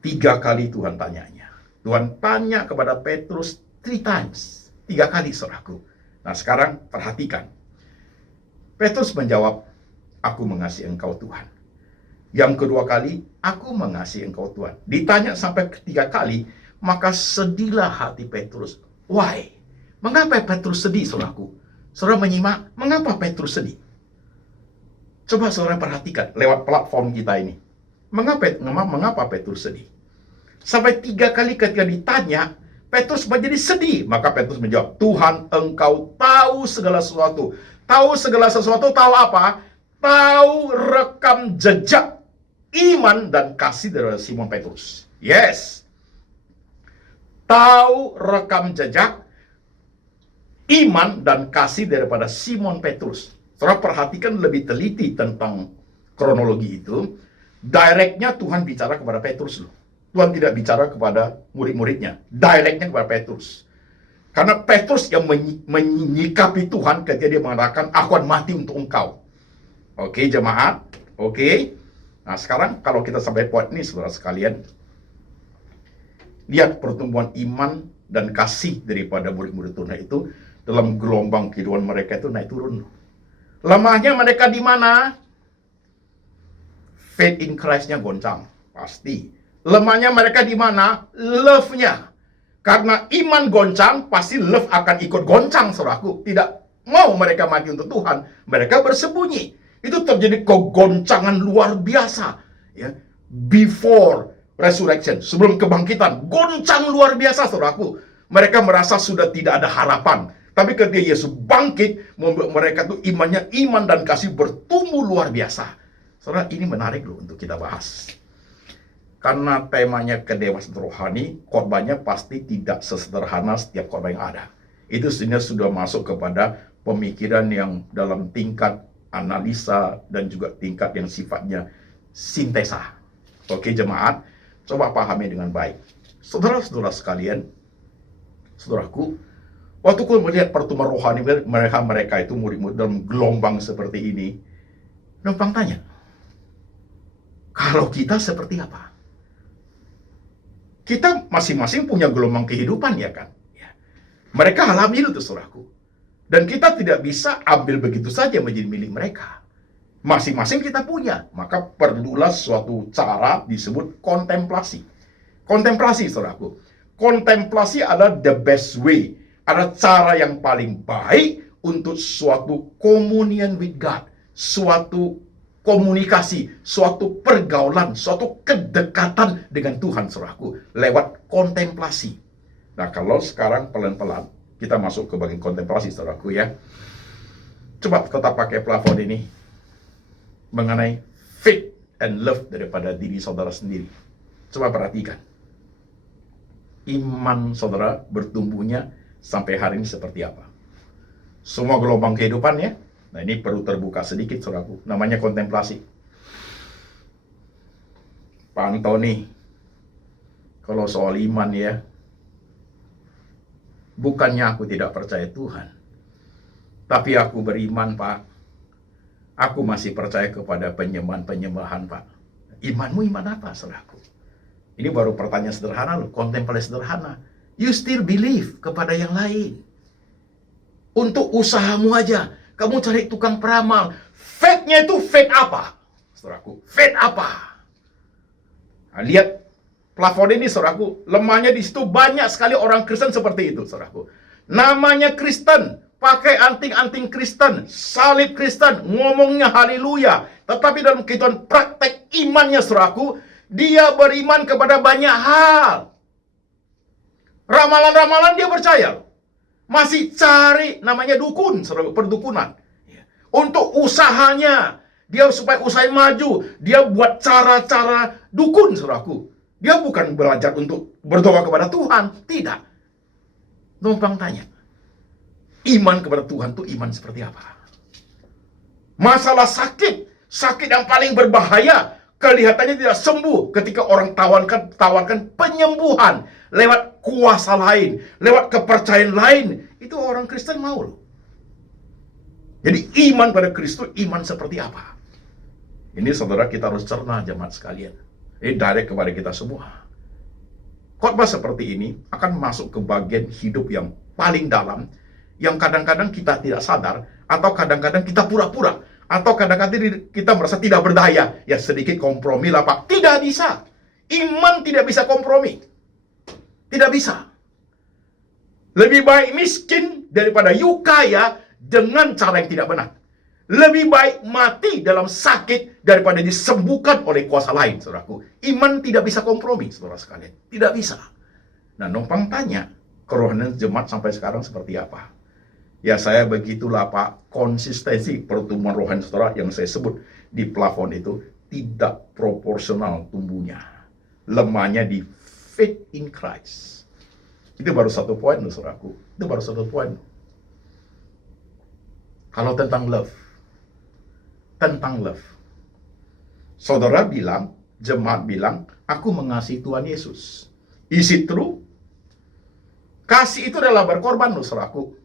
3 kali Tuhan tanyanya. Tuhan tanya kepada Petrus 3 times. 3 kali, saudaraku. Nah, sekarang perhatikan. Petrus menjawab, aku mengasihi engkau Tuhan. Yang kedua kali, aku mengasihi engkau Tuhan. Ditanya sampai 3 kali, maka sedihlah hati Petrus. Why? Mengapa Petrus sedih, saudaraku? Saudara menyimak, mengapa Petrus sedih? Coba saudara perhatikan lewat platform kita ini. Mengapa Petrus sedih? Sampai 3 kali ketika ditanya, Petrus menjadi sedih. Maka Petrus menjawab, Tuhan, engkau tahu segala sesuatu. Tahu segala sesuatu, tahu apa? Tahu rekam jejak iman dan kasih dari Simon Petrus. Yes. Tahu rekam jejak iman dan kasih daripada Simon Petrus. Saudara perhatikan lebih teliti tentang kronologi itu. Directnya Tuhan bicara kepada Petrus loh. Tuhan tidak bicara kepada murid-muridnya. Directnya kepada Petrus. Karena Petrus yang menyikapi Tuhan ketika dia mengatakan, aku akan mati untuk engkau. Oke, jemaat. Oke. Nah, sekarang kalau kita sampai poin ini, saudara sekalian. Lihat pertumbuhan iman dan kasih daripada murid-murid Tuhan itu dalam gelombang kehidupan mereka itu naik turun. Lemahnya mereka di mana? Faith in Christ-nya goncang, pasti. Lemahnya mereka di mana? Love-nya. Karena iman goncang, pasti love akan ikut goncang, saudaraku. Tidak mau mereka mati untuk Tuhan, mereka bersembunyi. Itu terjadi kegoncangan luar biasa, ya. Before resurrection, sebelum kebangkitan, goncang luar biasa, saudaraku. Mereka merasa sudah tidak ada harapan. Tapi ketika Yesus bangkit, membuat mereka tuh imannya, iman dan kasih bertumbuh luar biasa. Saudara, ini menarik loh untuk kita bahas. Karena temanya kedewasaan rohani, khotbahnya pasti tidak sesederhana setiap khotbah yang ada. Itu sebenarnya sudah masuk kepada pemikiran yang dalam tingkat analisa dan juga tingkat yang sifatnya sintesa. Oke jemaat, coba pahami dengan baik. Saudara-saudara sekalian, saudaraku, waktu aku melihat pertumbuhan rohani mereka itu murid-murid dalam gelombang seperti ini, numpang tanya, kalau kita seperti apa? Kita masing-masing punya gelombang kehidupan, ya kan? Ya. Mereka alami itu, saudaraku. Dan kita tidak bisa ambil begitu saja menjadi milik mereka. Masing-masing kita punya. Maka perlulah suatu cara disebut kontemplasi. Kontemplasi, saudaraku. Kontemplasi adalah the best way. Ada cara yang paling baik untuk suatu communion with God. Suatu komunikasi, suatu pergaulan, suatu kedekatan dengan Tuhan, saudaraku, lewat kontemplasi. Nah, kalau sekarang pelan-pelan kita masuk ke bagian kontemplasi, saudaraku, ya. Coba tetap pakai plafon ini mengenai faith and love daripada diri saudara sendiri. Coba perhatikan. Iman saudara bertumbuhnya sampai hari ini seperti apa? Semua gelombang kehidupannya. Nah, ini perlu terbuka sedikit, saudaraku. Namanya kontemplasi. Pak Antoni, kalau soal iman ya, bukannya aku tidak percaya Tuhan, tapi aku beriman, Pak. Aku masih percaya kepada penyembahan-penyembahan, Pak. Imanmu iman apa, saudaraku? Ini baru pertanyaan sederhana loh, kontemplasi sederhana. You still believe kepada yang lain. Untuk usahamu aja, kamu cari tukang peramal. Faith-nya itu faith apa? Saudaraku, faith apa? Nah, lihat plafon ini, saudaraku. Lemahnya di situ banyak sekali orang Kristen seperti itu, saudaraku. Namanya Kristen, pakai anting-anting Kristen, salib Kristen, ngomongnya haleluya. Tetapi dalam kehidupan praktek imannya, saudaraku, dia beriman kepada banyak hal. Ramalan-ramalan dia percaya. Masih cari namanya dukun, perdukunan. Untuk usahanya, dia supaya usahanya maju, dia buat cara-cara dukun, saudaraku. Dia bukan belajar untuk berdoa kepada Tuhan, tidak. Numpang tanya, iman kepada Tuhan itu iman seperti apa? Masalah sakit yang paling berbahaya, kelihatannya tidak sembuh ketika orang tawarkan penyembuhan lewat kuasa lain, lewat kepercayaan lain. Itu orang Kristen mau loh. Jadi iman pada Kristus, iman seperti apa? Ini saudara kita harus cerna, jemaat sekalian. Ini direct kepada kita semua. Khotbah seperti ini akan masuk ke bagian hidup yang paling dalam, yang kadang-kadang kita tidak sadar, atau kadang-kadang kita pura-pura, atau kadang-kadang kita merasa tidak berdaya. Ya sedikit kompromi lah, Pak. Tidak bisa. Iman tidak bisa kompromi. Tidak bisa. Lebih baik miskin daripada you kaya dengan cara yang tidak benar. Lebih baik mati dalam sakit daripada disembuhkan oleh kuasa lain, saudaraku. Iman tidak bisa kompromi, saudara sekalian. Tidak bisa. Nah, numpang tanya, kerohanian jemaat sampai sekarang seperti apa? Ya, saya begitulah, Pak. Konsistensi pertumbuhan rohani saudara yang saya sebut di plafon itu tidak proporsional tumbuhnya. Lemahnya di faith in Christ. Itu baru satu poin loh, saudaraku. Itu baru satu poin. Kalau tentang love. Saudara bilang, jemaat bilang, aku mengasihi Tuhan Yesus. Is it true? Kasih itu adalah berkorban loh, saudaraku.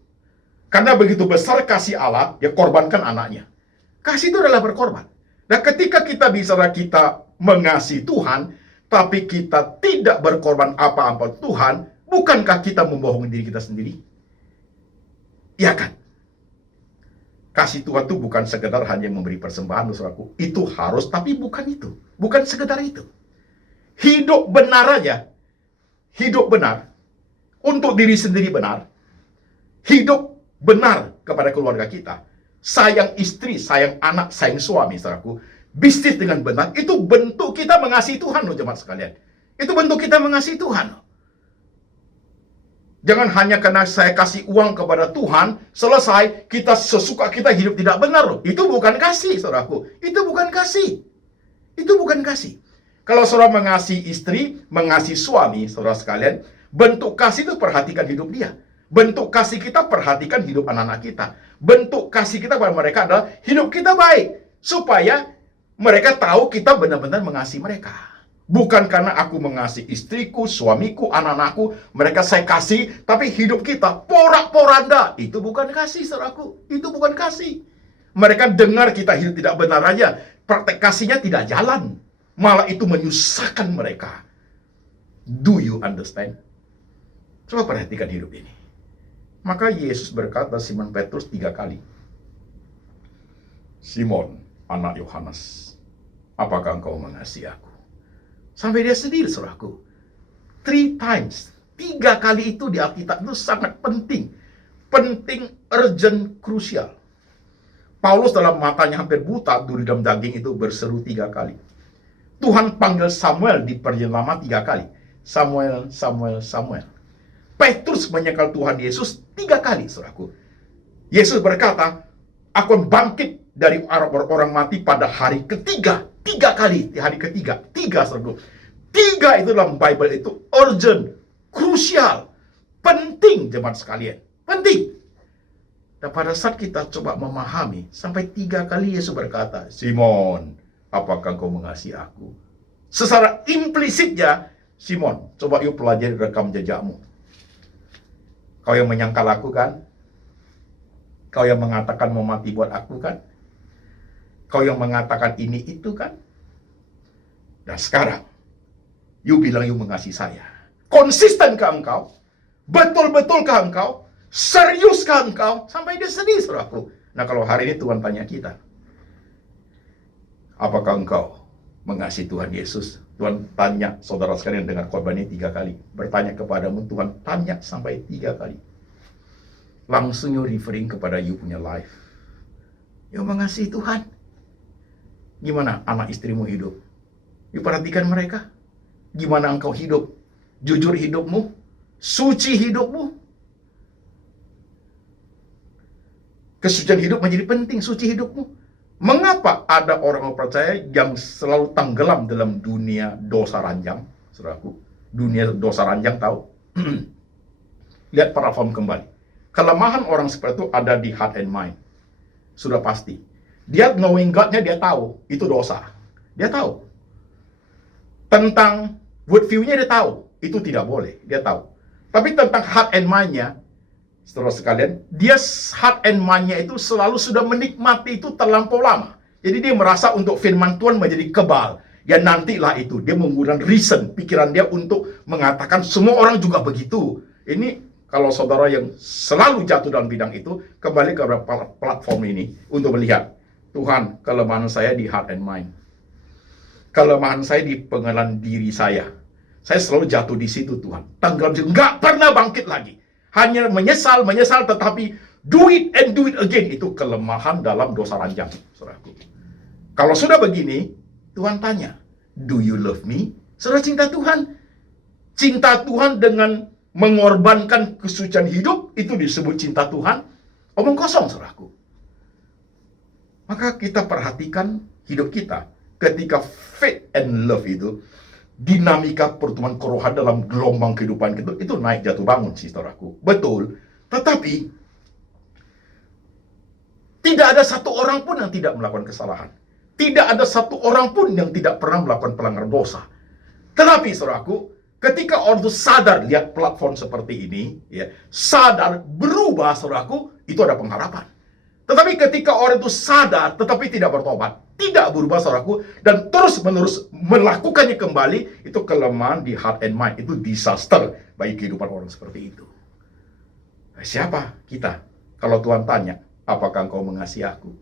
Karena begitu besar kasih Allah, dia korbankan anaknya. Kasih itu adalah berkorban. Nah, ketika kita bicara kita mengasihi Tuhan, tapi kita tidak berkorban apa-apa Tuhan, bukankah kita membohongi diri kita sendiri? Ya kan? Kasih Tuhan itu bukan sekedar hanya memberi persembahan, saudaraku. Itu harus, tapi bukan itu. Bukan sekedar itu. Hidup benar aja. Hidup benar. Untuk diri sendiri benar. Hidup benar kepada keluarga kita. Sayang istri, sayang anak, sayang suami, saudaraku. Bisnis dengan benar, itu bentuk kita mengasihi Tuhan, loh jemaat sekalian. Itu bentuk kita mengasihi Tuhan. Jangan hanya karena saya kasih uang kepada Tuhan, selesai, kita sesuka kita hidup tidak benar, loh. Itu bukan kasih, saudaraku. Itu bukan kasih. Itu bukan kasih. Kalau saudara mengasihi istri, mengasihi suami, saudara sekalian, bentuk kasih itu perhatikan hidup dia. Bentuk kasih kita perhatikan hidup anak-anak kita. Bentuk kasih kita kepada mereka adalah hidup kita baik. Supaya mereka tahu kita benar-benar mengasihi mereka. Bukan karena aku mengasihi istriku, suamiku, anak-anakku, mereka saya kasih, tapi hidup kita porak-poranda. Itu bukan kasih, saudaraku. Itu bukan kasih. Mereka dengar kita hidup tidak benar aja. Praktek kasihnya tidak jalan. Malah itu menyusahkan mereka. Do you understand? Coba perhatikan hidup ini. Maka Yesus berkata Simon Petrus 3 kali. Simon, anak Yohanes, apakah engkau mengasihi aku? Sampai dia sedih, saudaraku. 3 times. 3 kali itu di Alkitab itu sangat penting. Penting, urgent, krusial. Paulus dalam matanya hampir buta, duri dalam daging itu berseru 3 kali. Tuhan panggil Samuel di perjanjian lama 3 kali. Samuel, Samuel, Samuel. Petrus menyangkal Tuhan Yesus 3 kali, saudaraku. Yesus berkata, aku akan bangkit dari orang mati pada hari ketiga. 3 kali di hari ketiga. 3, saudaraku. 3 itu dalam Bible itu urgent, krusial, penting, jemaat sekalian. Penting. Dan pada saat kita coba memahami, sampai 3 kali Yesus berkata, Simon, apakah engkau mengasihi aku? Secara implisitnya, Simon, coba yuk pelajari rekam jejakmu. Kau yang menyangkal aku kan? Kau yang mengatakan mau mati buat aku kan? Kau yang mengatakan ini itu kan? Dan sekarang, you bilang you mengasihi saya. Konsistenkah engkau? Betul-betulkah engkau? Seriuskah engkau? Sampai dia sedih, saudaraku. Nah, kalau hari ini Tuhan tanya kita, apakah engkau mengasihi Tuhan Yesus? Tuhan tanya saudara sekalian dengar khotbah ini 3 kali. Bertanya kepadamu, Tuhan tanya sampai 3 kali. Langsung you referring kepada you punya life. You mengasihi Tuhan. Gimana anak istrimu hidup? You perhatikan mereka. Gimana engkau hidup? Jujur hidupmu? Suci hidupmu? Kesucian hidup menjadi penting, suci hidupmu. Mengapa ada orang percaya yang selalu tenggelam dalam dunia dosa ranjang? Saudaraku, dunia dosa ranjang tahu? Lihat platform kembali. Kelemahan orang seperti itu ada di heart and mind. Sudah pasti. Dia knowing God-nya dia tahu, itu dosa. Dia tahu. Tentang worldview-nya dia tahu, itu tidak boleh. Dia tahu. Tapi tentang heart and mind-nya, saudara sekalian, dia heart and mind-nya itu selalu sudah menikmati itu terlampau lama. Jadi dia merasa untuk firman Tuhan menjadi kebal. Ya nantilah itu, dia menggunakan reason, pikiran dia untuk mengatakan semua orang juga begitu. Ini kalau saudara yang selalu jatuh dalam bidang itu, kembali ke platform ini untuk melihat, Tuhan, kelemahan saya di heart and mind. Kelemahan saya di pengenalan diri saya. Saya selalu jatuh di situ, Tuhan. Tenggelam, nggak pernah bangkit lagi. Hanya menyesal, tetapi do it and do it again. Itu kelemahan dalam dosa ranjang, saudaraku. Kalau sudah begini, Tuhan tanya, do you love me? Saudara cinta Tuhan. Cinta Tuhan dengan mengorbankan kesucian hidup, itu disebut cinta Tuhan. Omong kosong, saudaraku. Maka kita perhatikan hidup kita. Ketika faith and love itu, dinamika pertumbuhan kerohanian dalam gelombang kehidupan itu naik jatuh bangun sih, saudaraku. Betul. Tetapi tidak ada satu orang pun yang tidak melakukan kesalahan. Tidak ada satu orang pun yang tidak pernah melakukan pelanggaran dosa. Tetapi, saudaraku, ketika orang itu sadar lihat platform seperti ini, ya, sadar berubah, saudaraku, itu ada pengharapan. Tetapi ketika orang itu sadar tetapi tidak bertobat, tidak berubah saudaraku, dan terus-menerus melakukannya kembali, itu kelemahan di heart and mind, itu disaster bagi kehidupan orang seperti itu. Siapa kita? Kalau Tuhan tanya, apakah engkau mengasihi aku?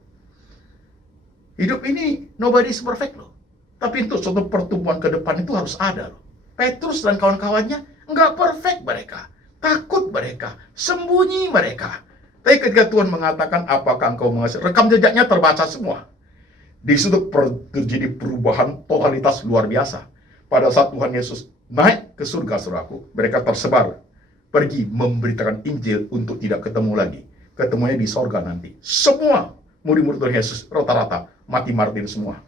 Hidup ini nobody is perfect loh. Tapi untuk suatu pertumbuhan ke depan itu harus ada loh. Petrus dan kawan-kawannya nggak perfect mereka. Takut mereka. Sembunyi mereka. Tapi ketika Tuhan mengatakan, apakah engkau mengasihi? Rekam jejaknya terbaca semua. Di situ terjadi perubahan totalitas luar biasa. Pada saat Tuhan Yesus naik ke surga, saudaraku, mereka tersebar. Pergi memberitakan Injil untuk tidak ketemu lagi. Ketemunya di sorga nanti. Semua murid-murid Tuhan Yesus rata-rata mati martir semua.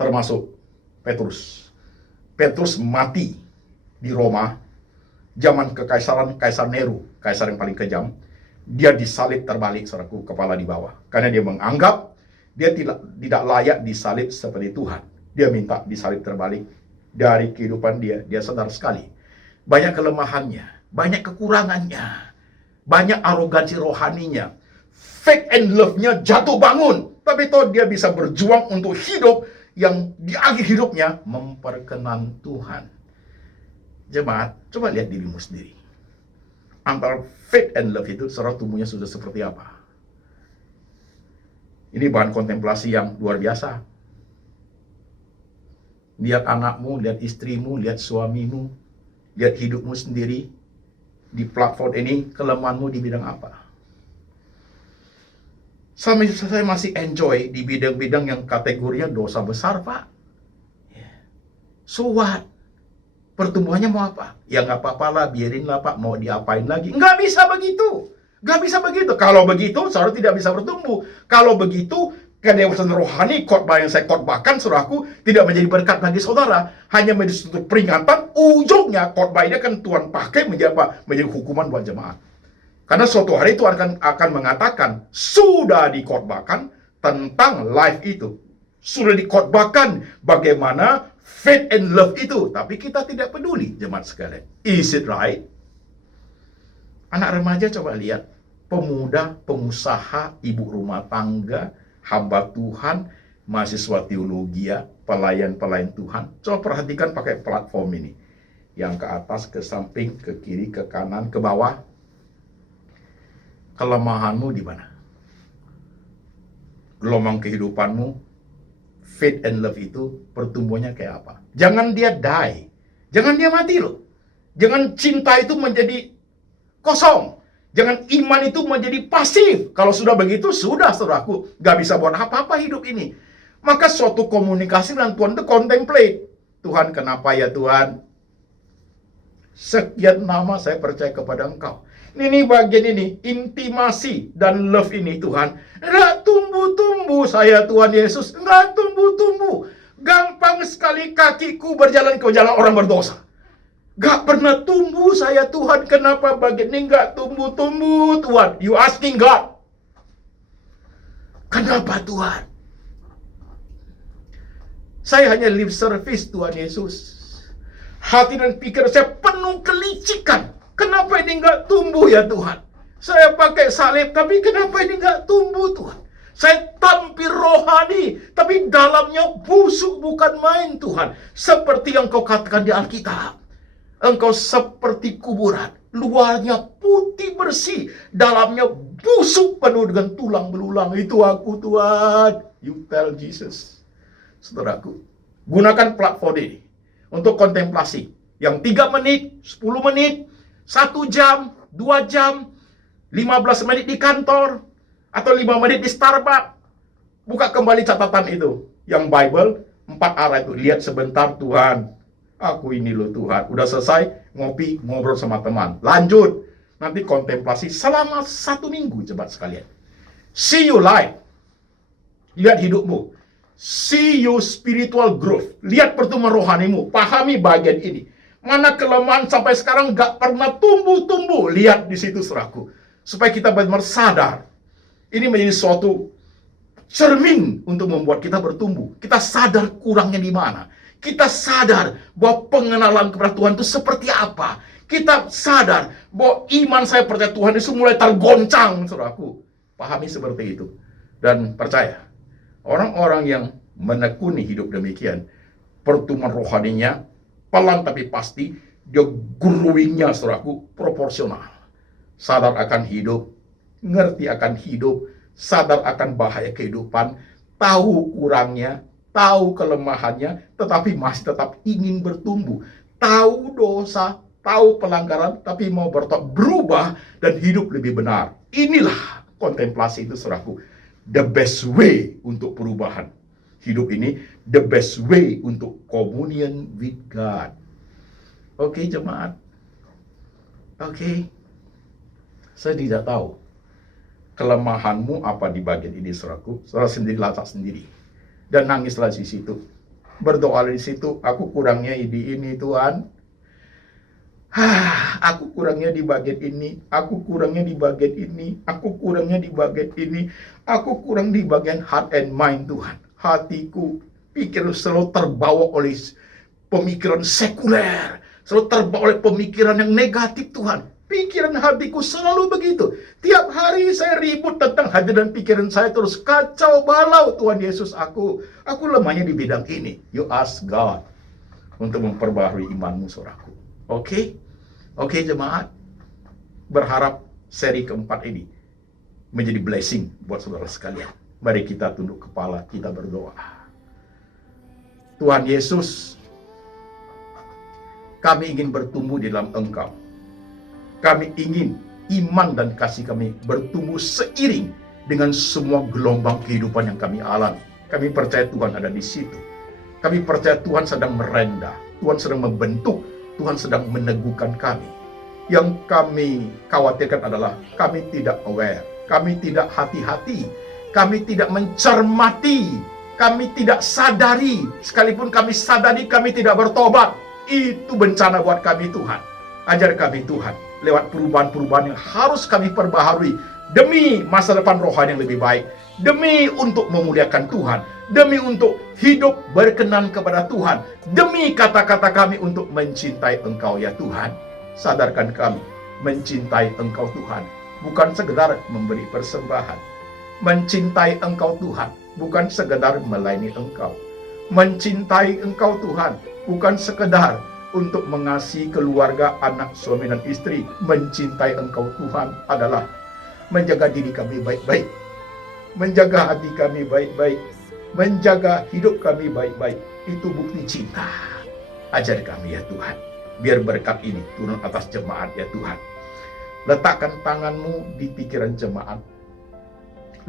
Termasuk Petrus. Petrus mati di Roma zaman kekaisaran Kaisar Nero, kaisar yang paling kejam. Dia disalib terbalik, saudaraku, kepala di bawah. Karena dia menganggap dia tidak layak disalib seperti Tuhan. Dia minta disalib terbalik. Dari kehidupan dia sadar sekali. Banyak kelemahannya, banyak kekurangannya, banyak arogansi rohaninya. Faith and love-nya jatuh bangun. Tapi toh dia bisa berjuang untuk hidup yang di akhir hidupnya memperkenan Tuhan. Jemaat, coba lihat dirimu sendiri. Antara faith and love itu, saudara, tumbuhnya sudah seperti apa? Ini bahan kontemplasi yang luar biasa. Lihat anakmu, lihat istrimu, lihat suamimu, lihat hidupmu sendiri. Di platform ini, kelemahanmu di bidang apa? Saya masih enjoy di bidang-bidang yang kategorinya dosa besar, Pak. So what? Pertumbuhannya mau apa? Ya nggak apa-apa lah, biarinlah Pak, mau diapain lagi? Nggak bisa begitu. Nggak bisa begitu. Kalau begitu, saudara tidak bisa bertumbuh. Kalau begitu, kedewasaan rohani, khotbah yang saya khotbahkan, saudaraku, tidak menjadi berkat bagi saudara. Hanya menjadi suatu peringatan, ujungnya khotbah ini akan Tuhan pakai menjadi apa? Menjadi hukuman buat jemaat. Karena suatu hari itu akan mengatakan, sudah dikhotbahkan tentang life itu. Sudah dikhotbahkan bagaimana faith and love itu. Tapi kita tidak peduli, jemaat sekalian. Is it right? Anak remaja coba lihat. Pemuda, pengusaha, ibu rumah tangga, hamba Tuhan, mahasiswa teologi, pelayan-pelayan Tuhan. Coba perhatikan pakai platform ini. Yang ke atas, ke samping, ke kiri, ke kanan, ke bawah. Kelemahanmu di mana? Gelombang kehidupanmu, faith and love itu pertumbuhannya kayak apa? Jangan dia die. Jangan dia mati loh. Jangan cinta itu menjadi kosong. Jangan iman itu menjadi pasif. Kalau sudah begitu, sudah saudaraku. Gak bisa buat apa-apa hidup ini. Maka suatu komunikasi dengan Tuhan itu contemplate. Tuhan, kenapa ya Tuhan? Sekian lama saya percaya kepada Engkau. Ini bagian ini, intimasi dan love ini Tuhan. Nggak tumbuh-tumbuh saya Tuhan Yesus. Nggak tumbuh-tumbuh. Gampang sekali kakiku berjalan ke jalan orang berdosa. Gak pernah tumbuh saya Tuhan. Kenapa bagian ini gak tumbuh-tumbuh Tuhan? You asking God. Kenapa Tuhan? Saya hanya lip service Tuhan Yesus. Hati dan pikiran saya penuh kelicikan. Kenapa ini gak tumbuh ya Tuhan? Saya pakai salib, tapi kenapa ini gak tumbuh Tuhan? Saya tampil rohani, tapi dalamnya busuk, bukan main Tuhan. Seperti yang kau katakan di Alkitab. Engkau seperti kuburan, luarnya putih bersih, dalamnya busuk penuh dengan tulang belulang. Itu aku Tuhan. You tell Jesus. Saudaraku, gunakan platform ini untuk kontemplasi. Yang 3 menit, 10 menit, 1 jam, 2 jam, 15 menit di kantor, atau 5 menit di Starbucks. Buka kembali catatan itu. Yang Bible, 4 arah itu. Lihat sebentar Tuhan. Aku ini loh Tuhan. Udah selesai, ngopi, ngobrol sama teman. Lanjut. Nanti kontemplasi selama 1 minggu, cepat sekalian. See you life. Lihat hidupmu. See you spiritual growth. Lihat pertumbuhan rohanimu. Pahami bagian ini. Mana kelemahan sampai sekarang gak pernah tumbuh-tumbuh. Lihat di situ seraku. Supaya kita benar-benar sadar. Ini menjadi suatu cermin untuk membuat kita bertumbuh. Kita sadar kurangnya di mana. Kita sadar bahwa pengenalan kepada Tuhan itu seperti apa. Kita sadar bahwa iman saya percaya Tuhan itu mulai tergoncang, saudaraku. Pahami seperti itu. Dan percaya, orang-orang yang menekuni hidup demikian, pertumbuhan rohaninya pelan tapi pasti, dia growing-nya saudaraku proporsional. Sadar akan hidup, ngerti akan hidup, sadar akan bahaya kehidupan, tahu kurangnya, tahu kelemahannya, tetapi masih tetap ingin bertumbuh. Tahu dosa, tahu pelanggaran, tapi mau berubah dan hidup lebih benar. Inilah kontemplasi itu saudaraku. The best way untuk perubahan. Hidup ini the best way untuk communion with God. Oke, jemaat. Oke. Saya tidak tahu kelemahanmu apa di bagian ini, saudaraku. Saudara sendiri lacak sendiri. Dan nangislah di situ. Berdoa di situ, aku kurangnya di ini Tuhan. Aku kurangnya di bagian ini, aku kurangnya di bagian ini, aku kurangnya di bagian ini, aku kurang di bagian heart and mind Tuhan. Hatiku, pikiran selalu terbawa oleh pemikiran sekuler, selalu terbawa oleh pemikiran yang negatif Tuhan. Pikiran hatiku selalu begitu. Tiap hari saya ribut tentang hati dan pikiran saya terus kacau balau Tuhan Yesus aku lemahnya di bidang ini. You ask God untuk memperbaharui imanmu saudaraku. Oke jemaat, berharap seri keempat ini menjadi blessing buat saudara sekalian. Mari kita tunduk kepala, kita berdoa. Tuhan Yesus, kami ingin bertumbuh di dalam Engkau. Kami ingin iman dan kasih kami bertumbuh seiring dengan semua gelombang kehidupan yang kami alami. Kami percaya Tuhan ada di situ. Kami percaya Tuhan sedang merendah, Tuhan sedang membentuk, Tuhan sedang meneguhkan kami. Yang kami khawatirkan adalah kami tidak aware, kami tidak hati-hati, kami tidak mencermati, kami tidak sadari. Sekalipun kami sadari, kami tidak bertobat. Itu bencana buat kami Tuhan. Ajar kami Tuhan, lewat perubahan-perubahan yang harus kami perbaharui demi masa depan rohani yang lebih baik, demi untuk memuliakan Tuhan, demi untuk hidup berkenan kepada Tuhan, demi kata-kata kami untuk mencintai Engkau ya Tuhan. Sadarkan kami mencintai Engkau Tuhan, bukan sekedar memberi persembahan. Mencintai Engkau Tuhan, bukan sekedar melayani Engkau. Mencintai Engkau Tuhan, bukan sekedar untuk mengasihi keluarga, anak, suami, dan istri. Mencintai Engkau Tuhan adalah menjaga diri kami baik-baik, menjaga hati kami baik-baik, menjaga hidup kami baik-baik. Itu bukti cinta. Ajar kami ya Tuhan, biar berkat ini turun atas jemaat ya Tuhan. Letakkan tanganmu di pikiran jemaat,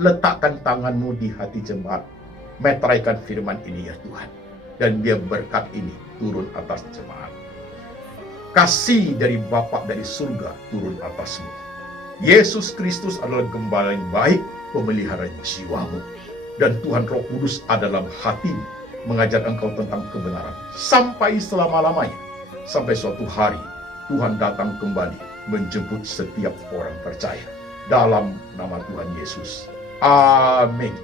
letakkan tanganmu di hati jemaat, meteraikan firman ini ya Tuhan, dan biar berkat ini turun atas jemaat. Kasih dari Bapa dari surga turun atasmu. Yesus Kristus adalah gembala yang baik, pemelihara jiwamu. Dan Tuhan Roh Kudus ada dalam hatimu, mengajar engkau tentang kebenaran sampai selama-lamanya. Sampai suatu hari Tuhan datang kembali menjemput setiap orang percaya. Dalam nama Tuhan Yesus. Amin.